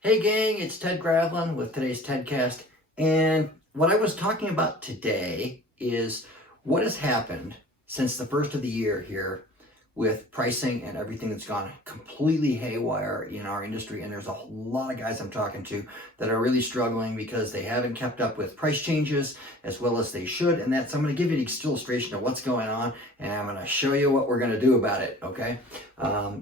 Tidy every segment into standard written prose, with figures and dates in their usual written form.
Hey gang, it's Ted Gravlin with today's TEDcast, and what I was talking about today is what has happened since the first of the year here with pricing and everything that's gone completely haywire in our industry. And there's a lot of guys I'm talking to that are really struggling because they haven't kept up with price changes as well as they should. And that's, I'm going to give you an illustration of what's going on, and I'm going to show you what we're going to do about it. Okay.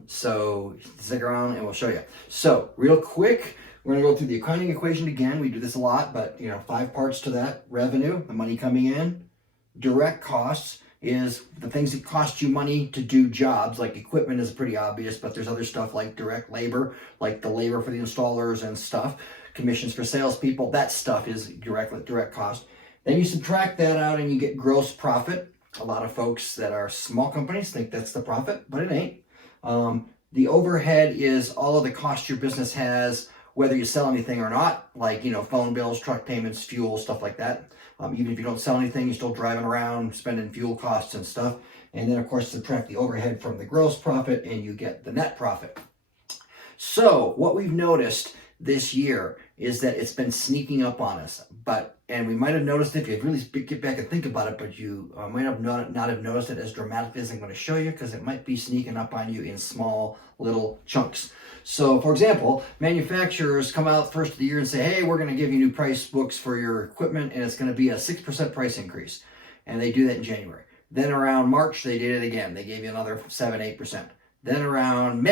So stick around and we'll show you. So real quick, we're going to go through the accounting equation again. We do this a lot, but 5 parts to that: revenue, the money coming in; direct costs is the things that cost you money to do jobs, like equipment is pretty obvious, but there's other stuff like direct labor, like the labor for the installers and stuff, commissions for salespeople. That stuff is direct cost. Then you subtract that out and you get gross profit. A lot of folks that are small companies think that's the profit, but it ain't. The overhead is all of the costs your business has, whether you sell anything or not, like, phone bills, truck payments, fuel, stuff like that. Even if you don't sell anything, you're still driving around, spending fuel costs and stuff. And then, of course, subtract the overhead from the gross profit and you get the net profit. So what we've noticed this year is that it's been sneaking up on us. And we might have noticed it if you really get back and think about it, but you might have not have noticed it as dramatically as I'm going to show you, because it might be sneaking up on you in small little chunks. So, for example, manufacturers come out first of the year and say, hey, we're going to give you new price books for your equipment, and it's going to be a 6% price increase. And they do that in January. Then around March, they did it again. They gave you another 7-8%. Then around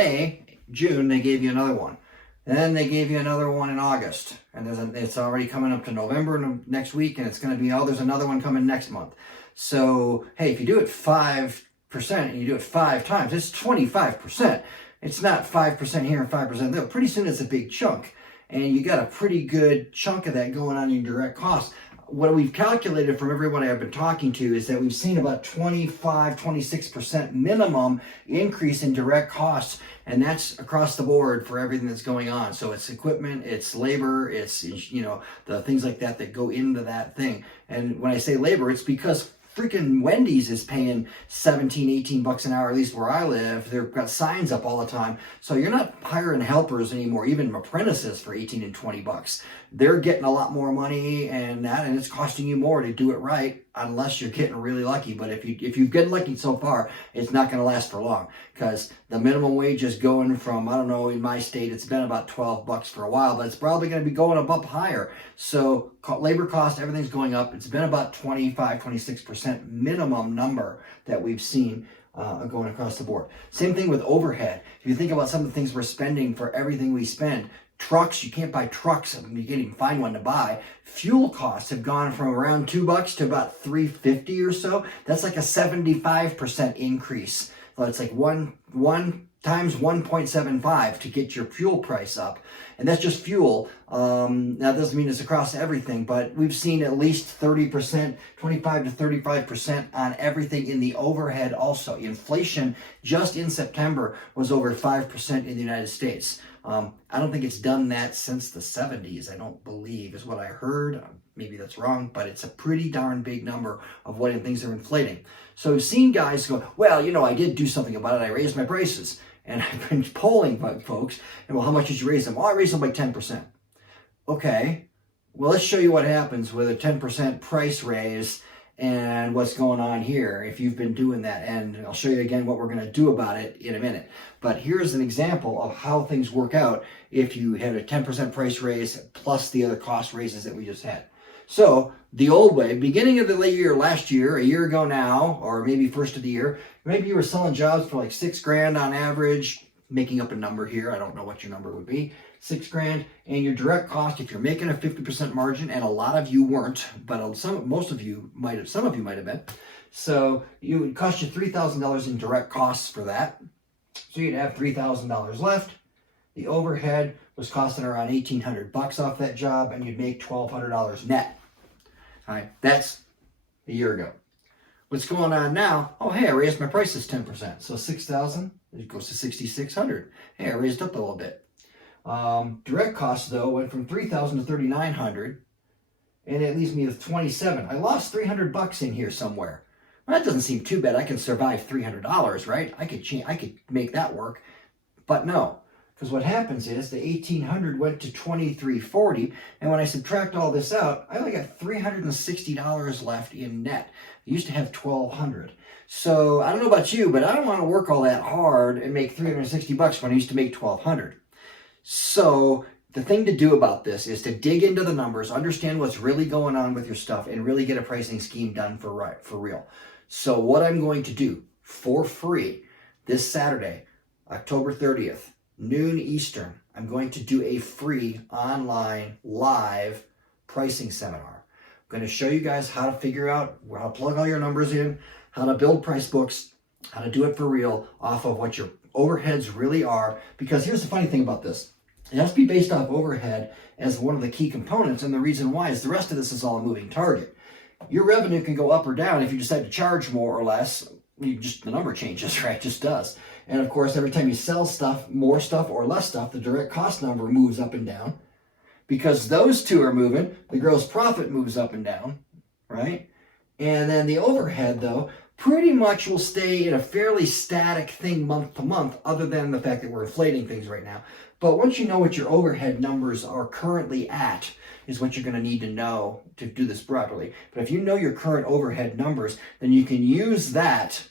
June, they gave you another one. Then they gave you another one in August. And it's already coming up to November next week, and it's going to be, there's another one coming next month. So, hey, if you do it 5% and you do it 5 times, it's 25%. It's not 5% here and 5% there. Pretty soon it's a big chunk. And you got a pretty good chunk of that going on in direct costs. What we've calculated from everyone I've been talking to is that we've seen about 26% minimum increase in direct costs. And that's across the board for everything that's going on. So it's equipment, it's labor, it's, the things like that go into that thing. And when I say labor, it's because freaking Wendy's is paying 17, 18 bucks an hour, at least where I live. They've got signs up all the time. So you're not hiring helpers anymore, even apprentices, for 18 and 20 bucks. They're getting a lot more money and it's costing you more to do it right, unless you're getting really lucky. But if you get lucky so far, it's not going to last for long, because the minimum wage is going from, I don't know, in my state, it's been about 12 bucks for a while, but it's probably going to be going up higher. So labor cost, everything's going up. It's been about 26% minimum number that we've seen going across the board. Same thing with overhead. If you think about some of the things we're spending for everything we spend, trucks, you can't buy trucks. You can't even find one to buy. Fuel costs have gone from around $2 to about $3.50 or so. That's like a 75% increase. So it's like one times 1.75 to get your fuel price up. And that's just fuel. Now, that doesn't mean it's across everything, but we've seen at least 30%, 25 to 35% on everything in the overhead also. Inflation just in September was over 5% in the United States. I don't think it's done that since the 70s, I don't believe, is what I heard. Maybe that's wrong, but it's a pretty darn big number of what things are inflating. So we've seen guys go, well, I did do something about it. I raised my prices. And I've been polling folks, and well, how much did you raise them? Well, I raised them by 10%. Okay, well, let's show you what happens with a 10% price raise and what's going on here if you've been doing that. And I'll show you again what we're going to do about it in a minute. But here's an example of how things work out if you had a 10% price raise plus the other cost raises that we just had. So the old way, beginning of the year, last year, a year ago now, or maybe first of the year, maybe you were selling jobs for like $6,000 on average, making up a number here. I don't know what your number would be. $6,000, and your direct cost, if you're making a 50% margin, and a lot of you weren't, but most of you might have, some of you might have been. So it would cost you $3,000 in direct costs for that. So you'd have $3,000 left. The overhead was costing around $1,800 off that job, and you'd make $1,200 net. All right, that's a year ago. What's going on now? Oh, hey, I raised my prices 10%. So $6,000, it goes to $6,600. Hey, I raised up a little bit. Direct costs, though, went from $3,000 to $3,900, and it leaves me with $2,700. I lost $300 in here somewhere. Well, that doesn't seem too bad. I can survive $300, right? I could make that work, but no. Because what happens is the 1800 went to 2340, and when I subtract all this out, I only got $360 left in net. I used to have 1200. So I don't know about you, but I don't want to work all that hard and make 360 bucks when I used to make 1200. So the thing to do about this is to dig into the numbers, understand what's really going on with your stuff, and really get a pricing scheme done for real. So what I'm going to do for free this Saturday, October 30th, noon Eastern, I'm going to do a free online live pricing seminar. I'm going to show you guys how to figure out how to plug all your numbers in, how to build price books, how to do it for real off of what your overheads really are. Because here's the funny thing about this. It has to be based off overhead as one of the key components, and the reason why is the rest of this is all a moving target. Your revenue can go up or down if you decide to charge more or less. The number changes, right? It just does. And of course, every time you sell stuff, more stuff or less stuff, the direct cost number moves up and down. Because those two are moving, the gross profit moves up and down, right? And then the overhead, though, pretty much will stay in a fairly static thing month to month, other than the fact that we're inflating things right now. But once you know what your overhead numbers are currently at, is what you're going to need to know to do this properly. But if you know your current overhead numbers, then you can use that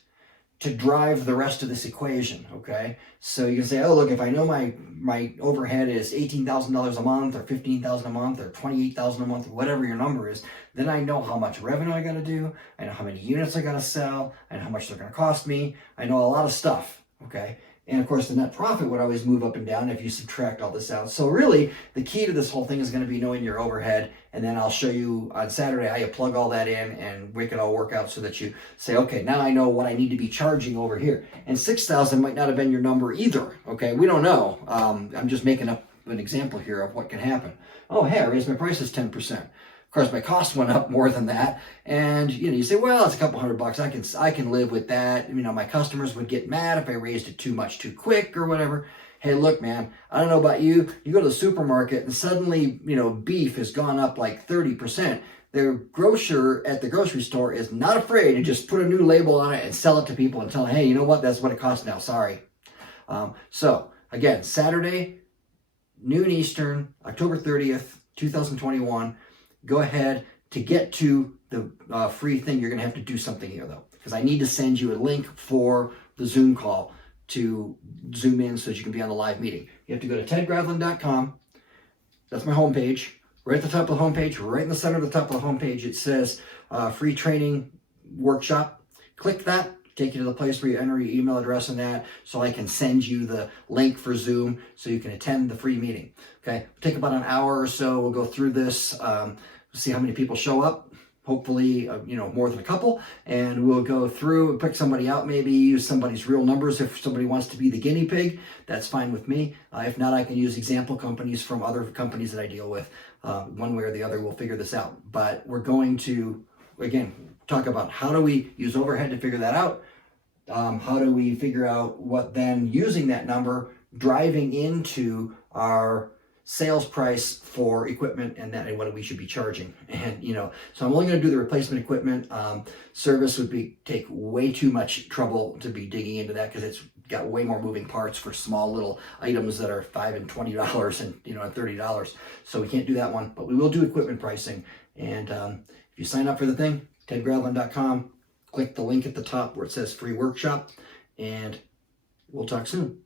to drive the rest of this equation, okay? So you can say, oh, look, if I know my overhead is $18,000 a month or $15,000 a month or $28,000 a month, whatever your number is, then I know how much revenue I got to do. I know how many units I got to sell. I know how much they're going to cost me. I know a lot of stuff, okay? And of course, the net profit would always move up and down if you subtract all this out. So really, the key to this whole thing is going to be knowing your overhead. And then I'll show you on Saturday how you plug all that in and make it all work out so that you say, okay, now I know what I need to be charging over here. And 6,000 might not have been your number either, okay? We don't know. I'm just making up an example here of what can happen. Oh, hey, I raised my prices 10%. Of course, my cost went up more than that, and you say, well, it's a couple $100. I can live with that. My customers would get mad if I raised it too much too quick or whatever. Hey, look, man, I don't know about you. You go to the supermarket and suddenly, beef has gone up like 30%. Their grocer at the grocery store is not afraid to just put a new label on it and sell it to people and tell them, hey, you know what? That's what it costs now. Sorry. So again, Saturday, noon Eastern, October 30th, 2021. Go ahead. To get to the free thing, you're going to have to do something here, though, because I need to send you a link for the Zoom call to Zoom in so that you can be on the live meeting. You have to go to tedgravlin.com. That's my homepage. Right at the top of the homepage, right in the center of the top of the homepage, it says free training workshop. Click that. Take you to the place where you enter your email address and that, so I can send you the link for Zoom so you can attend the free meeting. Okay, it'll take about an hour or so. We'll go through this, see how many people show up. Hopefully, more than a couple, and we'll go through and pick somebody out, maybe use somebody's real numbers. If somebody wants to be the guinea pig, that's fine with me. If not, I can use example companies from other companies that I deal with. One way or the other, we'll figure this out. But we're going to, again, talk about how do we use overhead to figure that out. How do we figure out what then, using that number, driving into our sales price for equipment and what we should be charging. And so I'm only going to do the replacement equipment. Service would take way too much trouble to be digging into that, because it's got way more moving parts for small little items that are $5 and $20 and and $30. So we can't do that one, but we will do equipment pricing. And if you sign up for the thing, tedgravlin.com, click the link at the top where it says free workshop, and we'll talk soon.